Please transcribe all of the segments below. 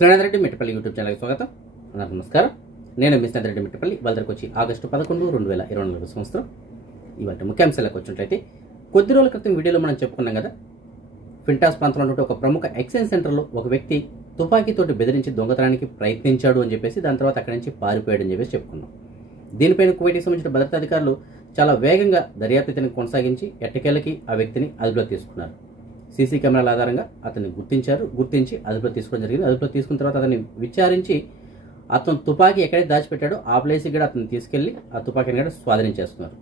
Srinath Reddy Mittapalli YouTube ఛానల్కి స్వాగతం. అందరికీ నమస్కారం. నేను మీ శ్రీనాథ్ రెడ్డి మిట్టపల్లి. వాళ్ళకి వచ్చి ఆగస్టు పదకొండు రెండు వేల ఇరవై నాలుగు సంవత్సరం. ఇవాటి ముఖ్యాంశాలకు వచ్చినట్లయితే కొద్ది రోజుల క్రితం వీడియోలో మనం చెప్పుకున్నాం కదా ఫింటాస్ ప్రాంతంలో ఉన్నటువంటి ఒక ప్రముఖ ఎక్సైజ్ సెంటర్లో ఒక వ్యక్తి తుపాకీతోటి బెదిరించి దొంగతనానికి ప్రయత్నించాడు అని చెప్పేసి దాని తర్వాత అక్కడి నుంచి పారిపోయాడు అని చెప్పేసి చెప్పుకున్నాం. దీనిపైన కువైట్కి సంబంధించిన భద్రతా అధికారులు చాలా వేగంగా దర్యాప్తుని కొనసాగించి ఎట్టకేలకి ఆ వ్యక్తిని అదుపులో తీసుకున్నారు. సీసీ కెమెరాల ఆధారంగా అతన్ని గుర్తించారు. గుర్తించి అదుపులో తీసుకోవడం జరిగింది. అదుపులో తీసుకున్న తర్వాత అతన్ని విచారించి అతను తుపాకీ ఎక్కడైతే దాచిపెట్టాడో ఆ ప్లేస్కి కూడా అతను తీసుకెళ్ళి ఆ తుపాకీని కూడా స్వాధీనం చేస్తున్నారు.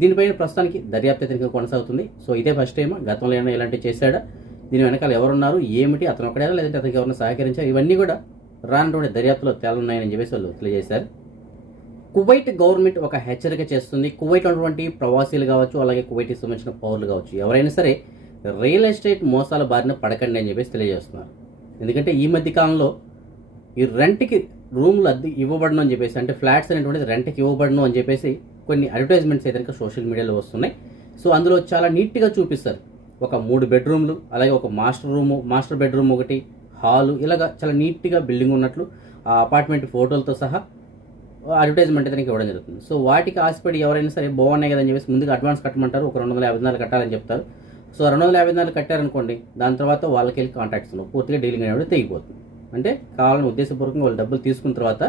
దీనిపైన ప్రస్తుతానికి దర్యాప్తు అయితే కొనసాగుతుంది. సో ఇదే ఫస్ట్ టైం గతంలో ఏమైనా ఇలాంటివి చేశాడా? దీని వెనకాల ఎవరున్నారు? ఏమిటి? అతను ఒకడేనా లేదంటే అతనికి ఎవరైనా సహకరించారు? ఇవన్నీ కూడా రానటువంటి దర్యాప్తులో తేలనున్నాయని చెప్పేసి వాళ్ళు తెలియజేశారు. కువైట్ గవర్నమెంట్ ఒక హెచ్చరిక చేస్తుంది. కువైట్ ఉన్నటువంటి ప్రవాసీలు కావచ్చు అలాగే కువైట్కి సంబంధించిన పౌరులు కావచ్చు. ఎవరైనా సరే రియల్ ఎస్టేట్ మోసాల బారిన పడకండి అని చెప్పేసి తెలియజేస్తున్నారు. ఎందుకంటే ఈ మధ్య కాలంలో ఈ రెంట్కి రూమ్లు అద్దె ఇవ్వబడను అని చెప్పేసి అంటే ఫ్లాట్స్ అనేటువంటిది రెంట్కి ఇవ్వబడను అని చెప్పేసి కొన్ని అడ్వర్టైజ్మెంట్స్ అయితే కనుక సోషల్ మీడియాలో వస్తున్నాయి. సో అందులో చాలా నీట్గా చూపిస్తారు. ఒక మూడు బెడ్రూమ్లు అలాగే ఒక మాస్టర్ రూము మాస్టర్ బెడ్రూమ్ ఒకటి హాలు ఇలాగా చాలా నీట్గా బిల్డింగ్ ఉన్నట్లు ఆ అపార్ట్మెంట్ ఫోటోలతో సహా అడ్వర్టైజ్మెంట్ అయితే ఇవ్వడం జరుగుతుంది. సో వాటికి ఆశపడి ఎవరైనా సరే బాగున్నాయి కదని చెప్పేసి ముందుగా అడ్వాన్స్ కట్టమంటారు ఒక రెండు వందల యాభై నాలుగు కట్టాలని చెప్తారు. సో రెండు వందల యాభై నాలుగు కట్టారనుకోండి దాని తర్వాత వాళ్ళకి వెళ్ళి కాంటాక్ట్స్ ఉండవు పూర్తిగా డీలింగ్ అనేవి తెగిపోతుంది. అంటే కావాలని ఉద్దేశపూర్వకంగా వాళ్ళు డబ్బులు తీసుకున్న తర్వాత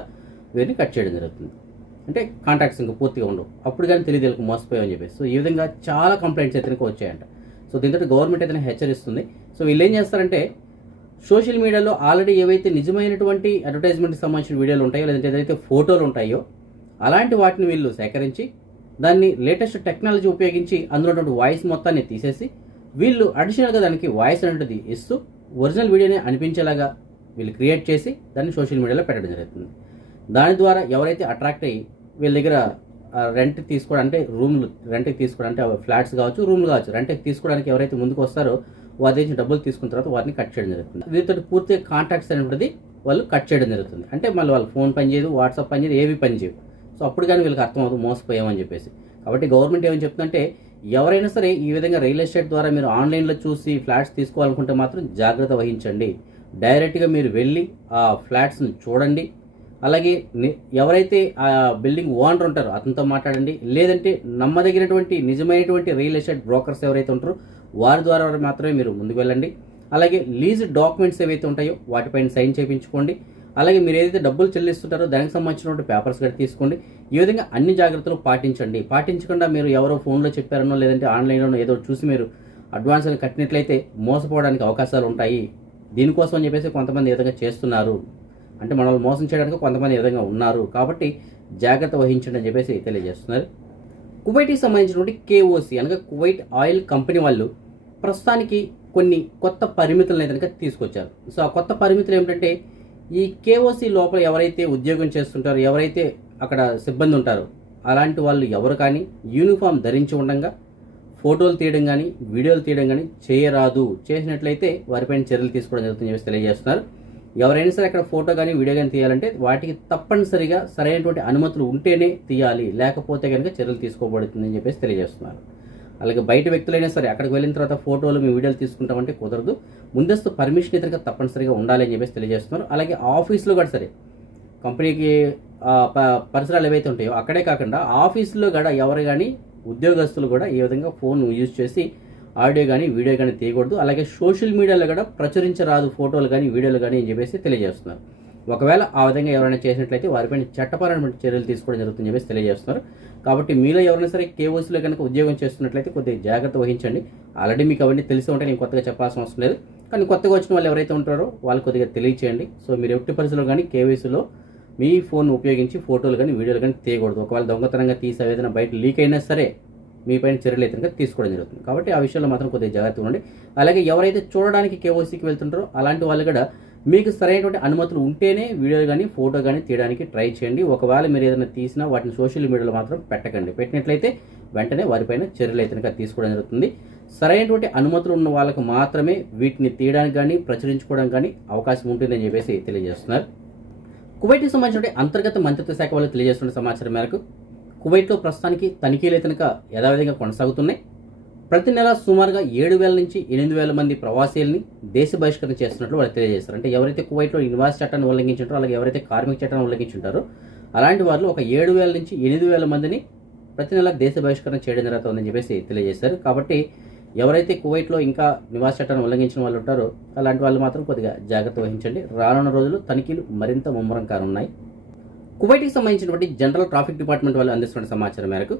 వీరిని కట్ చేయడం జరుగుతుంది. అంటే కాంటాక్ట్స్ ఇంకా పూర్తిగా ఉండవు. అప్పుడు కానీ తెలియదు వీళ్ళకి మోసపోయామని చెప్పేసి. సో ఈ విధంగా చాలా కంప్లైంట్స్ అయితే వచ్చాయంట. సో దీంతో గవర్నమెంట్ అయితే హెచ్చరిస్తుంది. సో వీళ్ళు ఏం చేస్తారంటే సోషల్ మీడియాలో ఆల్రెడీ ఏవైతే నిజమైనటువంటి అడ్వర్టైజ్మెంట్కి సంబంధించిన వీడియోలు ఉంటాయో లేదంటే ఏదైతే ఫోటోలు ఉంటాయో అలాంటి వాటిని వీళ్ళు సేకరించి దాన్ని లేటెస్ట్ టెక్నాలజీ ఉపయోగించి అందులో వాయిస్ మొత్తాన్ని తీసేసి వీళ్ళు అడిషనల్గా దానికి వాయిస్ అనేది ఇస్తూ ఒరిజినల్ వీడియోని అనిపించేలాగా వీళ్ళు క్రియేట్ చేసి దాన్ని సోషల్ మీడియాలో పెట్టడం జరుగుతుంది. దాని ద్వారా ఎవరైతే అట్రాక్ట్ అయ్యి వీళ్ళ దగ్గర రెంట్ తీసుకోవడం అంటే రూమ్లు రెంట్కి తీసుకోవడం అంటే ఫ్లాట్స్ కావచ్చు రూమ్లు కావచ్చు రెంట్కి తీసుకోవడానికి ఎవరైతే ముందుకు వస్తారో వారి నుంచి డబ్బులు తీసుకున్న తర్వాత వారిని కట్ చేయడం జరుగుతుంది. వీరితో పూర్తిగా కాంటాక్ట్స్ అనేటువంటిది వాళ్ళు కట్ చేయడం జరుగుతుంది. అంటే మళ్ళీ వాళ్ళు ఫోన్ పనిచేయదు వాట్సాప్ పనిచేయదు ఏవి పనిచేయవు సో అప్పుడు కానీ వీళ్ళకి అర్థమవుతుంది మోసపోయామని చెప్పేసి. కాబట్టి గవర్నమెంట్ ఏమని చెప్తుందంటే ఎవరైనా సరే ఈ విధంగా రియల్ ఎస్టేట్ ద్వారా మీరు ఆన్లైన్లో చూసి ఫ్లాట్స్ తీసుకోవాలనుకుంటే మాత్రం జాగ్రత్త వహించండి. డైరెక్ట్గా మీరు వెళ్ళి ఆ ఫ్లాట్స్ని చూడండి. అలాగే ఎవరైతే ఆ బిల్డింగ్ ఓనర్ ఉంటారో అతనితో మాట్లాడండి. లేదంటే నమ్మదగినటువంటి నిజమైనటువంటి రియల్ ఎస్టేట్ బ్రోకర్స్ ఎవరైతే ఉంటారో వారి ద్వారా మాత్రమే మీరు ముందుకు వెళ్ళండి. అలాగే లీజ్ డాక్యుమెంట్స్ ఏవైతే ఉంటాయో వాటిపైన సైన్ చేయించుకోండి. అలాగే మీరు ఏదైతే డబ్బులు చెల్లిస్తుంటారో దానికి సంబంధించినటువంటి పేపర్స్ కూడా తీసుకోండి. ఈ విధంగా అన్ని జాగ్రత్తలు పాటించండి. పాటించకుండా మీరు ఎవరో ఫోన్లో చెప్పారనో లేదంటే ఆన్లైన్లోనో ఏదో చూసి మీరు అడ్వాన్స్ అని కట్టినట్లయితే మోసపోవడానికి అవకాశాలు ఉంటాయి. దీనికోసం అని చెప్పేసి కొంతమంది ఈ విధంగా చేస్తున్నారు. అంటే మనల్ని మోసం చేయడానికి కొంతమంది ఈ విధంగా ఉన్నారు. కాబట్టి జాగ్రత్త వహించండి అని చెప్పేసి తెలియజేస్తున్నారు. కువైట్కి సంబంధించినటువంటి కేఓసి అనగా కువైట్ ఆయిల్ కంపెనీ వాళ్ళు ప్రస్తుతానికి కొన్ని కొత్త పరిమితులను అయితే తీసుకొచ్చారు. సో ఆ కొత్త పరిమితులు ఏమిటంటే ఈ కేఓసి లోపల ఎవరైతే ఉద్యోగం చేస్తుంటారో ఎవరైతే అక్కడ సిబ్బంది ఉంటారో అలాంటి వాళ్ళు ఎవరు కానీ యూనిఫామ్ ధరించి ఉండగా ఫోటోలు తీయడం కానీ వీడియోలు తీయడం కానీ చేయరాదు. చేసినట్లయితే వారిపైన చర్యలు తీసుకోవడం జరుగుతుందని చెప్పి తెలియజేస్తున్నారు. ఎవరైనా సరే అక్కడ ఫోటో కానీ వీడియో కానీ తీయాలంటే వాటికి తప్పనిసరిగా సరైనటువంటి అనుమతులు ఉంటేనే తీయాలి. లేకపోతే కనుక చర్యలు తీసుకోబడుతుందని చెప్పేసి తెలియజేస్తున్నారు. అలాగే బయట వ్యక్తులైనా సరే అక్కడికి వెళ్ళిన తర్వాత ఫోటోలు మీ వీడియోలు తీసుకుంటామంటే కుదరదు. ముందస్తు పర్మిషన్ ఇతరుగా తప్పనిసరిగా ఉండాలి అని చెప్పేసి తెలియజేస్తున్నారు. అలాగే ఆఫీసులో కూడా సరే కంపెనీకి ప- పరిసరాలు ఏవైతే ఉంటాయో అక్కడే కాకుండా ఆఫీసులో కూడా ఎవరు కానీ ఉద్యోగస్తులు కూడా ఈ విధంగా ఫోన్ యూజ్ చేసి ఆడియో కానీ వీడియో కానీ తీయకూడదు. అలాగే సోషల్ మీడియాలో కూడా ప్రచురించరాదు ఫోటోలు కానీ వీడియోలు కానీ అని చెప్పేసి తెలియజేస్తున్నారు. ఒకవేళ ఆ విధంగా ఎవరైనా చేసినట్లయితే వారిపైన చట్టపరమైన చర్యలు తీసుకోవడం జరుగుతుందని చెప్పేసి తెలియజేస్తున్నారు. కాబట్టి మీలో ఎవరైనా సరే కేఓసీలో కనుక ఉద్యోగం చేస్తున్నట్లయితే కొద్దిగా జాగ్రత్త వహించండి. ఆల్రెడీ మీకు అవన్నీ తెలిసి ఉంటే నేను కొత్తగా చెప్పాల్సిన అవసరం లేదు. కానీ కొత్తగా వచ్చిన వాళ్ళు ఎవరైతే ఉంటారో వాళ్ళు కొద్దిగా తెలియచేయండి. సో మీరు ఎట్టి పరిస్థితుల్లో కానీ కేవైసీలో మీ ఫోన్ ఉపయోగించి ఫోటోలు కానీ వీడియోలు కానీ తీయకూడదు. ఒకవేళ దొంగతనంగా తీసే ఏదైనా బయట లీక్ అయినా సరే మీ పైన చర్యలు అయితే తీసుకోవడం జరుగుతుంది. కాబట్టి ఆ విషయంలో మాత్రం కొద్దిగా జాగ్రత్తగా ఉండండి. అలాగే ఎవరైతే చూడడానికి కేఓసీకి వెళ్తుంటారో అలాంటి వాళ్ళు కూడా మీకు సరైనటువంటి అనుమతులు ఉంటేనే వీడియో కానీ ఫోటో కానీ తీయడానికి ట్రై చేయండి. ఒకవేళ మీరు ఏదైనా తీసినా వాటిని సోషల్ మీడియాలో మాత్రం పెట్టకండి. పెట్టినట్లయితే వెంటనే వారిపైన చర్యలు అయితే తీసుకోవడం జరుగుతుంది. సరైనటువంటి అనుమతులు ఉన్న వాళ్ళకు మాత్రమే వీటిని తీయడానికి కానీ ప్రచురించుకోవడానికి కానీ అవకాశం ఉంటుందని చెప్పేసి తెలియజేస్తున్నారు. కువైట్కి సంబంధించిన అంతర్గత మంత్రిత్వ శాఖ వాళ్ళు తెలియజేస్తున్న సమాచారం మేరకు కువైట్లో ప్రస్తుతానికి తనిఖీలు అయితే కనుక యథావిధిగా కొనసాగుతున్నాయి. ప్రతి నెల సుమారుగా ఏడు వేల నుంచి ఎనిమిది వేల మంది ప్రవాసీల్ని దేశ బహిష్కరణ చేస్తున్నట్లు వాళ్ళు తెలియజేస్తారు అంటే ఎవరైతే కువైట్లో నివాస చట్టాన్ని ఉల్లంఘించుంటారో అలాగే ఎవరైతే కార్మిక చట్టాన్ని ఉల్లంఘించుంటారో అలాంటి వాళ్ళు ఒక ఏడు వేల నుంచి ఎనిమిది వేల మందిని ప్రతి నెల దేశ బహిష్కరణ చేయడం జరుగుతుందని చెప్పేసి తెలియజేశారు. కాబట్టి ఎవరైతే కువైట్లో ఇంకా నివాస చట్టాన్ని ఉల్లంఘించిన వాళ్ళు ఉంటారో అలాంటి వాళ్ళు మాత్రం కొద్దిగా జాగ్రత్త వహించండి. రానున్న రోజులు తనిఖీలు మరింత ముమ్మరం కానున్నాయి. కువైట్కి సంబంధించినటువంటి జనరల్ ట్రాఫిక్ డిపార్ట్మెంట్ వాళ్ళు అందిస్తున్న సమాచారం మేరకు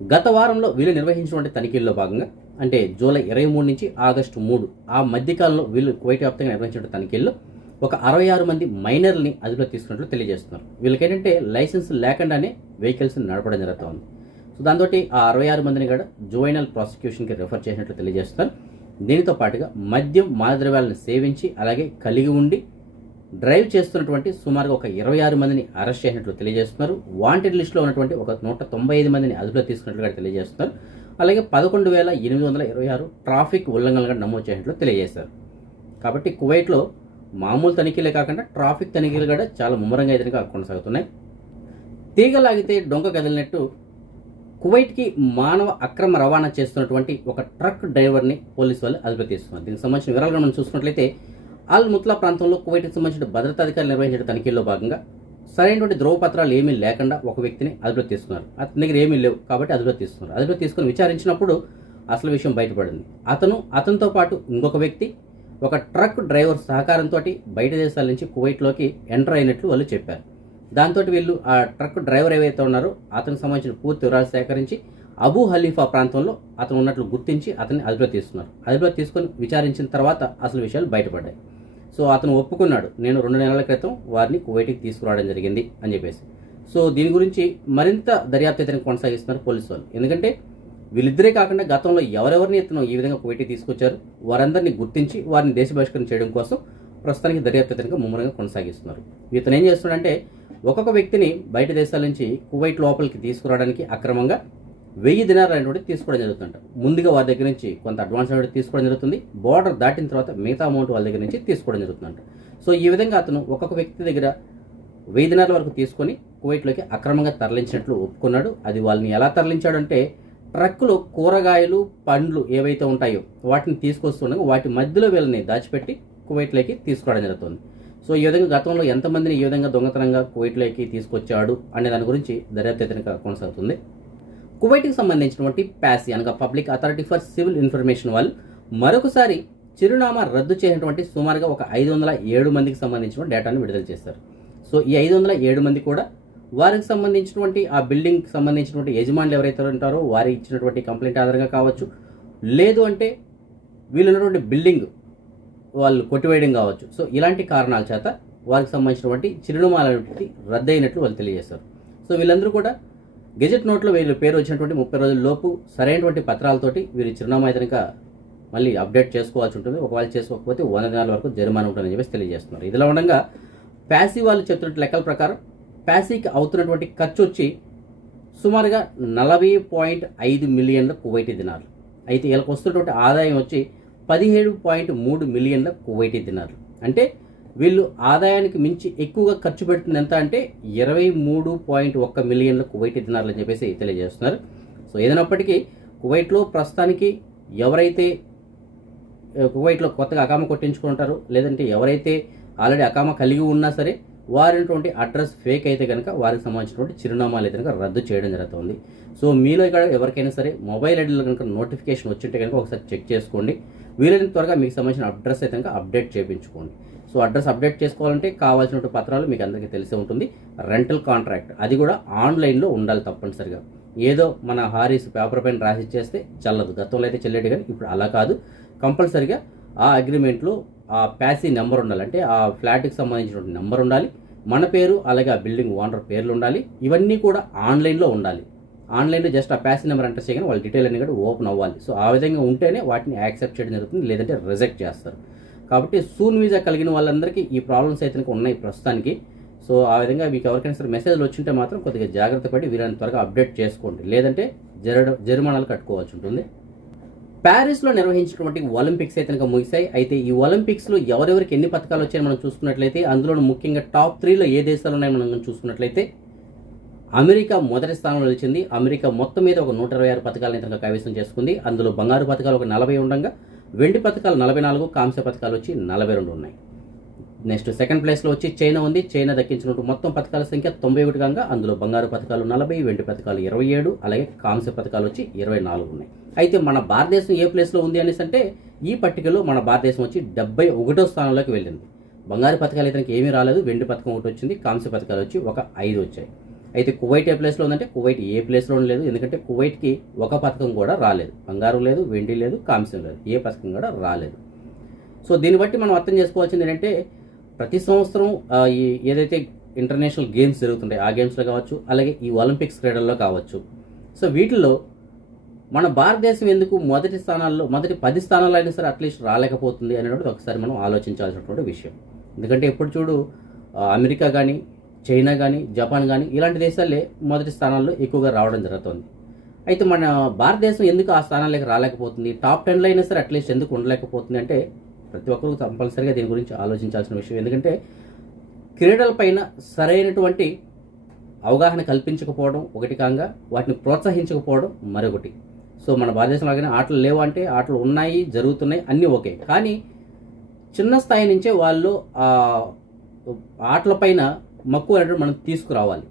గత వారంలో వీళ్ళు నిర్వహించినటువంటి తనిఖీల్లో భాగంగా అంటే జూలై ఇరవై మూడు నుంచి ఆగస్టు మూడు ఆ మధ్యకాలంలో వీళ్ళు కువైట్ వ్యాప్తంగా నిర్వహించిన తనిఖీల్లో ఒక అరవై ఆరు మంది మైనర్ని అదుపులో తీసుకున్నట్లు తెలియజేస్తున్నారు. వీళ్ళకి ఏంటంటే లైసెన్స్ లేకుండానే వెహికల్స్ నడపడం జరుగుతుంది. సో దాంతో ఆ అరవై ఆరు మందిని కూడా జువైనల్ ప్రాసిక్యూషన్కి రిఫర్ చేసినట్లు తెలియజేస్తున్నారు. దీనితో పాటుగా మద్యం మాదద్రవ్యాలను సేవించి అలాగే కలిగి ఉండి డ్రైవ్ చేస్తున్నటువంటి సుమారుగా ఒక ఇరవై ఆరు మందిని అరెస్ట్ చేసినట్లు తెలియజేస్తున్నారు. వాంటెడ్ లిస్టులో ఉన్నటువంటి ఒక నూట తొంభై ఐదు మందిని అదుపులో తీసుకున్నట్లుగా తెలియజేస్తున్నారు. అలాగే పదకొండు వేల ఎనిమిది వందల ఇరవై ఆరు ట్రాఫిక్ ఉల్లంఘనలుగా నమోదు చేసినట్లు తెలియజేశారు. కాబట్టి కువైట్లో మామూలు తనిఖీలే కాకుండా ట్రాఫిక్ తనిఖీలు కూడా చాలా ముమ్మరంగా ఎదురుగా కొనసాగుతున్నాయి. తీగలాగితే డొంక కదిలినట్టు కువైట్కి మానవ అక్రమ రవాణా చేస్తున్నటువంటి ఒక ట్రక్ డ్రైవర్ని పోలీసు వాళ్ళు అదుపులో తీస్తున్నారు దీనికి సంబంధించిన వివరాలు మనం చూసుకున్నట్లయితే అల్ ముత్లా ప్రాంతంలో కువైట్కి సంబంధించిన భద్రతా అధికారులు నిర్వహించిన తనిఖీల్లో భాగంగా సరైనటువంటి ధ్రువపత్రాలు ఏమీ లేకుండా ఒక వ్యక్తిని అదుపులో తీసుకున్నారు. అతని దగ్గర ఏమీ లేవు కాబట్టి అదుపులో తీసుకున్నారు. అదుపులో తీసుకుని విచారించినప్పుడు అసలు విషయం బయటపడింది. అతను అతనితో పాటు ఇంకొక వ్యక్తి ఒక ట్రక్ డ్రైవర్ సహకారంతో బయట దేశాల నుంచి కువైట్లోకి ఎంటర్ అయినట్లు వాళ్ళు చెప్పారు. దాంతో వీళ్ళు ఆ ట్రక్ డ్రైవర్ ఏవైతే ఉన్నారో అతనికి సంబంధించిన పూర్తి వివరాలు సేకరించి అబూ హలీఫా ప్రాంతంలో అతను ఉన్నట్లు గుర్తించి అతన్ని అదుపులో తీసుకున్నారు. అదుపులో తీసుకొని విచారించిన తర్వాత అసలు విషయాలు బయటపడ్డాయి. సో అతను ఒప్పుకున్నాడు. నేను రెండు నెలల క్రితం వారిని కువైట్కి తీసుకురావడం జరిగింది అని చెప్పేసి. సో దీని గురించి మరింత దర్యాప్తు ఇతను కొనసాగిస్తున్నారు పోలీసు వాళ్ళు. ఎందుకంటే వీళ్ళిద్దరే కాకుండా గతంలో ఎవరెవరిని ఇతను ఈ విధంగా కువైట్కి తీసుకొచ్చారు వారందరినీ గుర్తించి వారిని దేశ బహిష్కరణ చేయడం కోసం ప్రస్తుతానికి దర్యాప్తు ఇతనికి ముమ్మరంగా కొనసాగిస్తున్నారు. ఇతను ఏం చేస్తున్నాడంటే ఒక్కొక్క వ్యక్తిని బయట దేశాల నుంచి కువైట్ లోపలికి తీసుకురావడానికి అక్రమంగా వెయ్యి దినాలు అనేటువంటి తీసుకోవడం జరుగుతుంట. ముందుగా వారి దగ్గర నుంచి కొంత అడ్వాన్స్ అనేది తీసుకోవడం జరుగుతుంది. బార్డర్ దాటిన తర్వాత మిగతా అమౌంట్ వాళ్ళ దగ్గర నుంచి తీసుకోవడం జరుగుతుందంట. సో ఈ విధంగా అతను ఒక్కొక్క వ్యక్తి దగ్గర వెయ్యి దినాల వరకు తీసుకొని కువైట్లోకి అక్రమంగా తరలించినట్లు ఒప్పుకున్నాడు. అది వాళ్ళని ఎలా తరలించాడంటే ట్రక్కులో కూరగాయలు పండ్లు ఏవైతే ఉంటాయో వాటిని తీసుకొస్తుండగా వాటి మధ్యలో వీళ్ళని దాచిపెట్టి కువైట్లోకి తీసుకురావడం జరుగుతుంది. సో ఈ విధంగా గతంలో ఎంతమందిని ఈ విధంగా దొంగతనంగా కువైట్లోకి తీసుకొచ్చాడు అనే దాని గురించి దర్యాప్తు కొనసాగుతుంది. కువైట్కి సంబంధించినటువంటి ప్యాసి అనగా public authority for civil information వాళ్ళు మరొకసారి చిరునామా రద్దు చేసినటువంటి సుమారుగా ఒక ఐదు వందల ఏడు మందికి సంబంధించిన డేటాను విడుదల చేశారు. సో ఈ ఐదు వందల ఏడు మంది కూడా వారికి సంబంధించినటువంటి ఆ బిల్డింగ్కి సంబంధించినటువంటి యజమానులు ఎవరైతే ఉంటారో వారికి ఇచ్చినటువంటి కంప్లైంట్ ఆధారంగా కావచ్చు లేదు అంటే వీళ్ళున్నటువంటి బిల్డింగ్ వాళ్ళు కొట్టివేయడం కావచ్చు. సో ఇలాంటి కారణాల చేత వారికి సంబంధించినటువంటి చిరునామాలు రద్దు అయినట్లు వాళ్ళు తెలియజేస్తారు సో వీళ్ళందరూ కూడా గెజెట్ నోట్లో వీళ్ళు పేరు వచ్చినటువంటి ముప్పై రోజుల లోపు సరైనటువంటి పత్రాలతోటి వీరి చిరునామా అయితే కనుక మళ్ళీ అప్డేట్ చేసుకోవాల్సి ఉంటుంది. ఒకవేళ చేసుకోకపోతే వంద దినాల వరకు జరిమానా ఉంటుందని చెప్పేసి తెలియజేస్తున్నారు. ఇదిలా ఉండగా ప్యాసీ వాళ్ళు చెప్తున్న లెక్కల ప్రకారం ప్యాసీకి అవుతున్నటువంటి ఖర్చు వచ్చి సుమారుగా నలభై పాయింట్ ఐదు మిలియన్ల కువైటీ దినాలు అయితే వీళ్ళకి వస్తున్నటువంటి ఆదాయం వచ్చి పదిహేడు పాయింట్ మూడు మిలియన్ల కువైటీ దినాలు అంటే వీళ్ళు ఆదాయానికి మించి ఎక్కువగా ఖర్చు పెడుతుంది ఎంత అంటే ఇరవై మూడు పాయింట్ ఒక్క మిలియన్ల కువైట్ దినాలు అని చెప్పేసి తెలియజేస్తున్నారు. సో ఏదైనప్పటికీ కువైట్లో ప్రస్తుతానికి ఎవరైతే కువైట్లో కొత్తగా అకామ కొట్టించుకుంటారు లేదంటే ఎవరైతే ఆల్రెడీ అకామ కలిగి ఉన్నా సరే వారినటువంటి అడ్రస్ ఫేక్ అయితే కనుక వారికి సంబంధించినటువంటి చిరునామాలు అయితే కనుక రద్దు చేయడం జరుగుతుంది. సో మీలో ఇక్కడ ఎవరికైనా సరే మొబైల్ ఐడీలో కనుక నోటిఫికేషన్ వచ్చింటే కనుక ఒకసారి చెక్ చేసుకోండి. వీలైనంత త్వరగా మీకు సంబంధించిన అడ్రస్ అయితే కనుక అప్డేట్ చేయించుకోండి. సో అడ్రస్ అప్డేట్ చేసుకోవాలంటే కావాల్సినటువంటి పత్రాలు మీకు అందరికీ తెలిసే ఉంటుంది. రెంటల్ కాంట్రాక్ట్ అది కూడా ఆన్లైన్లో ఉండాలి తప్పనిసరిగా. ఏదో మన హారీస్ పేపర్ పైన రాసి ఇచ్చేస్తే చల్లదు. గతంలో అయితే చెల్లేడు కానీ ఇప్పుడు అలా కాదు. కంపల్సరిగా ఆ అగ్రిమెంట్లో ఆ ప్యాసీ నెంబర్ ఉండాలి. అంటే ఆ ఫ్లాట్కి సంబంధించినటువంటి నెంబర్ ఉండాలి. మన పేరు అలాగే ఆ బిల్డింగ్ ఓనర్ పేర్లు ఉండాలి. ఇవన్నీ కూడా ఆన్లైన్లో ఉండాలి. ఆన్లైన్లో జస్ట్ ఆ ప్యాసీ నెంబర్ ఎంటర్ చేయగానే వాళ్ళ డీటెయిల్ అన్ని కూడా ఓపెన్ అవ్వాలి. సో ఆ విధంగా ఉంటేనే వాటిని యాక్సెప్ట్ చేయడం జరుగుతుంది. లేదంటే రిజెక్ట్ చేస్తారు. కాబట్టి సూన్ వీజా కలిగిన వాళ్ళందరికీ ఈ ప్రాబ్లమ్స్ అయితే ఉన్నాయి ప్రస్తుతానికి. సో ఆ విధంగా మీకు ఎవరికైనా సరే మెసేజ్లు వచ్చింటే మాత్రం కొద్దిగా జాగ్రత్త పడి త్వరగా అప్డేట్ చేసుకోండి. లేదంటే జర జరిమానాలు కట్టుకోవాల్సి ఉంటుంది. ప్యారిస్లో నిర్వహించినటువంటి ఒలింపిక్స్ అయితే కనుక ముగిశాయి. అయితే ఈ ఒలింపిక్స్లో ఎవరెవరికి ఎన్ని పథకాలు వచ్చాయని మనం చూసుకున్నట్లయితే అందులో ముఖ్యంగా టాప్ త్రీలో ఏ దేశాలు ఉన్నాయో మనం చూసుకున్నట్లయితే అమెరికా మొదటి స్థానంలో నిలిచింది. అమెరికా మొత్తం మీద ఒక నూట ఇరవై ఆరు పథకాలను ఇతరుగా కైవసం చేసుకుంది. అందులో బంగారు పథకాలు ఒక నలభై ఉండగా వెండి పథకాలు నలభై నాలుగు కాంస్య పథకాలు వచ్చి నలభై రెండు ఉన్నాయి. నెక్స్ట్ సెకండ్ ప్లేస్లో వచ్చి చైనా ఉంది. చైనా దక్కించినట్టు మొత్తం పథకాల సంఖ్య తొంభై ఒకటి కాగా అందులో బంగారు పథకాలు నలభై వెండి పథకాలు ఇరవై ఏడు అలాగే కాంస్య పథకాలు వచ్చి ఇరవై నాలుగు ఉన్నాయి. అయితే మన భారతదేశం ఏ ప్లేస్లో ఉంది అనేసి అంటే ఈ పట్టికలో మన భారతదేశం వచ్చి డెబ్బై ఒకటో స్థానంలోకి వెళ్ళింది. బంగారు పథకాలు ఇతనికి ఏమీ రాలేదు. వెండి పథకం ఒకటి వచ్చింది. కాంస్య పథకాలు వచ్చి ఒక ఐదు వచ్చాయి. అయితే కువైట్ ఏ ప్లేస్లో ఉందంటే కువైట్ ఏ ప్లేస్లో లేదు ఎందుకంటే కువైట్కి ఒక పథకం కూడా రాలేదు. బంగారం లేదు వెండి లేదు కాంస్యం లేదు. ఏ పథకం కూడా రాలేదు. సో దీన్ని బట్టి మనం అర్థం చేసుకోవాల్సింది ఏంటంటే ప్రతి సంవత్సరం ఈ ఏదైతే ఇంటర్నేషనల్ గేమ్స్ జరుగుతుంటాయి ఆ గేమ్స్లో కావచ్చు అలాగే ఈ ఒలింపిక్స్ క్రీడల్లో కావచ్చు. సో వీటిల్లో మన భారతదేశం ఎందుకు మొదటి స్థానాల్లో మొదటి పది స్థానాల్లో అయినా సరే అట్లీస్ట్ రాలేకపోతుంది అనేటువంటిది ఒకసారి మనం ఆలోచించాల్సినటువంటి విషయం. ఎందుకంటే ఎప్పుడు చూడు అమెరికా కానీ చైనా కానీ జపాన్ కానీ ఇలాంటి దేశాలే మొదటి స్థానాల్లో ఎక్కువగా రావడం జరుగుతుంది. అయితే మన భారతదేశం ఎందుకు ఆ స్థానాలకు రాలేకపోతుంది? టాప్ టెన్లో అయినా సరే అట్లీస్ట్ ఎందుకు ఉండలేకపోతుంది అంటే ప్రతి ఒక్కరూ కంపల్సరీగా దీని గురించి ఆలోచించాల్సిన విషయం. ఎందుకంటే క్రీడలపైన సరైనటువంటి అవగాహన కల్పించకపోవడం ఒకటి కాగా వాటిని ప్రోత్సహించకపోవడం మరొకటి. సో మన భారతదేశంలో కానీ ఆటలు లేవు అంటే ఆటలు ఉన్నాయి జరుగుతున్నాయి అన్నీ ఓకే. కానీ చిన్న స్థాయి నుంచే వాళ్ళు ఆటలపైన మక్కువ అనేటువంటి మనం తీసుకురావాలి.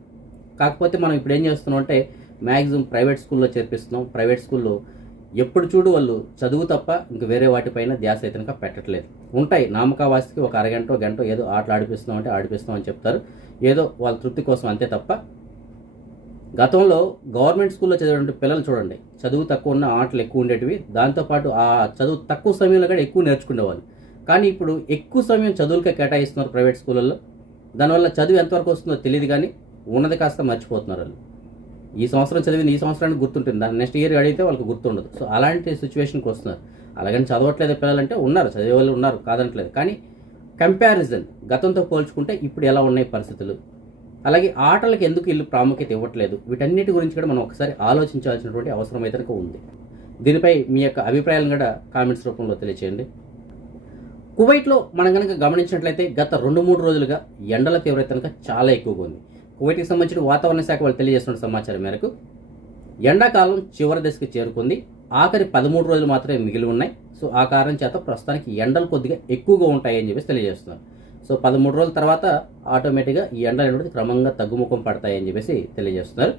కాకపోతే మనం ఇప్పుడు ఏం చేస్తున్నాం అంటే మ్యాక్సిమం ప్రైవేట్ స్కూల్లో చేర్పిస్తున్నాం. ప్రైవేట్ స్కూల్లో ఎప్పుడు చూడు వాళ్ళు చదువు తప్ప ఇంక వేరే వాటిపైన ధ్యాస అయితే కనుక పెట్టట్లేదు. ఉంటాయి నామకావాసికి ఒక అరగంట గంట ఏదో ఆటలు ఆడిపిస్తున్నాం అంటే ఆడిపిస్తున్నాం అని చెప్తారు. ఏదో వాళ్ళ తృప్తి కోసం అంతే తప్ప గతంలో గవర్నమెంట్ స్కూల్లో చదివేటువంటి పిల్లలు చూడండి చదువు తక్కువ ఉన్న ఆటలు ఎక్కువ ఉండేటివి. దాంతోపాటు ఆ చదువు తక్కువ సమయంలో కూడా ఎక్కువ నేర్చుకునేవాళ్ళు. కానీ ఇప్పుడు ఎక్కువ సమయం చదువులకే కేటాయిస్తున్నారు ప్రైవేట్ స్కూళ్ళల్లో దానివల్ల చదువు ఎంతవరకు వస్తుందో తెలియదు కానీ ఉన్నది కాస్త మర్చిపోతున్నారు వాళ్ళు. ఈ సంవత్సరం చదివింది ఈ సంవత్సరానికి గుర్తుంటుంది. దాన్ని నెక్స్ట్ ఇయర్ అడిగితే వాళ్ళకి గుర్తుండదు. సో అలాంటి సిచ్యువేషన్కి వస్తున్నారు. అలాగని చదవట్లేదు పిల్లలంటే ఉన్నారు. చదివే వాళ్ళు ఉన్నారు. కాదనట్లేదు. కానీ కంపారిజన్ గతంతో పోల్చుకుంటే ఇప్పుడు ఎలా ఉన్నాయి పరిస్థితులు? అలాగే ఆటలకు ఎందుకు వీళ్ళు ప్రాముఖ్యత ఇవ్వట్లేదు? వీటన్నిటి గురించి కూడా మనం ఒకసారి ఆలోచించాల్సినటువంటి అవసరం అయితే ఉంది. దీనిపై మీ యొక్క అభిప్రాయాలను కూడా కామెంట్స్ రూపంలో తెలియచేయండి. కువైట్లో మనం కనుక గమనించినట్లయితే గత రెండు మూడు రోజులుగా ఎండల తీవ్రత కనుక చాలా ఎక్కువగా ఉంది. కువైట్కి సంబంధించిన వాతావరణ శాఖ వాళ్ళు తెలియజేస్తున్న సమాచారం మేరకు ఎండాకాలం చివరి దశకు చేరుకుంది. ఆఖరి పదమూడు రోజులు మాత్రమే మిగిలి ఉన్నాయి. సో ఆ కారణం చేత ప్రస్తుతానికి ఎండలు కొద్దిగా ఎక్కువగా ఉంటాయని చెప్పేసి తెలియజేస్తున్నారు. సో పదమూడు రోజుల తర్వాత ఆటోమేటిక్గా ఈ ఎండలు అనేది క్రమంగా తగ్గుముఖం పడతాయని చెప్పేసి తెలియజేస్తున్నారు.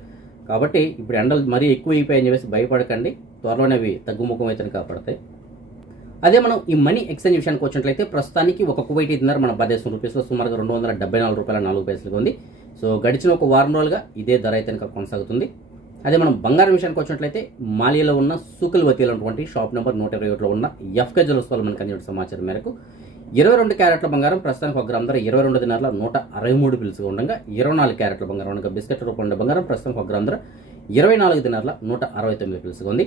కాబట్టి ఇప్పుడు ఎండలు మరీ ఎక్కువ అయిపోయాయని చెప్పేసి భయపడకండి. త్వరలోనే అవి తగ్గుముఖం అయితే కాపాడతాయి అదే మనం ఈ మనీ ఎక్స్చేంజ్ విషయానికి వచ్చినట్లయితే ప్రస్తుతానికి ఒక కువైట్ దినార్ మన పదిహేను రూపీస్లో సుమారుగా రెండు వందల డెబ్బై నాలుగు రూపాయల నాలుగు పైసలుగా ఉంది. సో గడిచిన ఒక వారం రోజులుగా ఇదే ధర అయితే కొనసాగుతుంది. అదే మనం బంగారం విషయానికి వచ్చినట్లయితే మాలియాలో ఉన్న సూకల్వతిలో ఉన్నటువంటి షాప్ నెంబర్ నూట ఇరవై ఒకటిలో ఉన్న ఎఫ్కే జ్యువెల్స్ మనకు అందిన సమాచారం మేరకు ఇరవై రెండు క్యారెట్ల బంగారం ప్రస్తుతానికి ఒక గ్రామ ధర ఇరవై రెండు దినాల నూట అరవై మూడు బిల్స్గా ఉండగా ఇరవై నాలుగు క్యారెట్ల బంగారం ఉండగా బిస్కెట్ రూపంలో బంగారం ప్రస్తుతానికి ఒక గ్రామ ధర ఇరవై నాలుగు దినాల నూట అరవై తొమ్మిది బిల్స్గా ఉంది.